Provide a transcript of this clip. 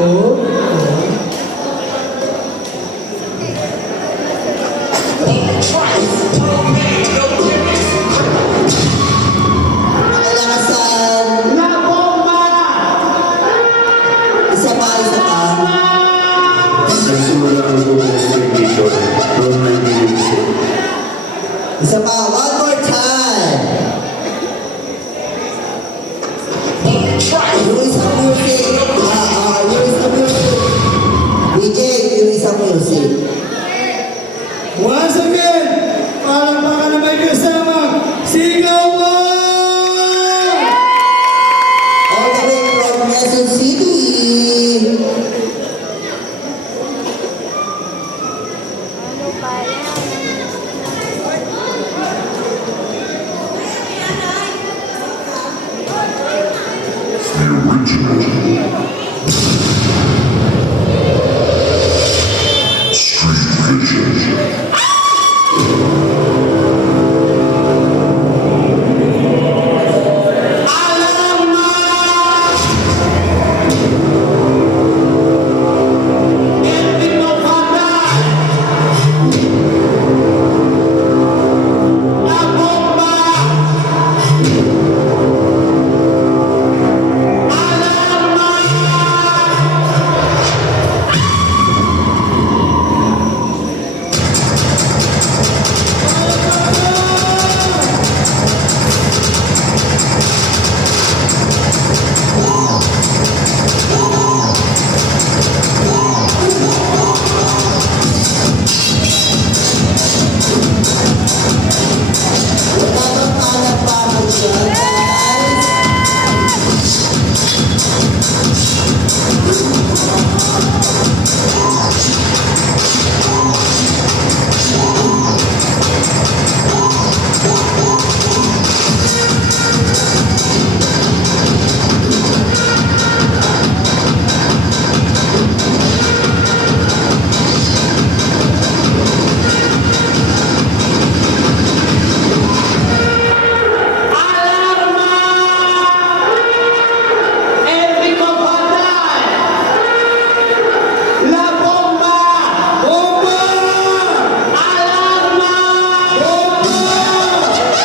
Oh. Kalakasan. La Bomba! Isa pa, isa pa. Nagsimula ang buong expedition noong 1986. Isa pa. One more time. Yung isang music. Yung isang music. DJ, yung isang music. Once again, palakpakan na may kasama, Sigaw mo! All the way from Quezon City. Ano pa yan? The original Street Vision. Tamang palakpakan dyan, guys. Enrico Pandan! La Bomba! Bomba! Alarma! Bomba!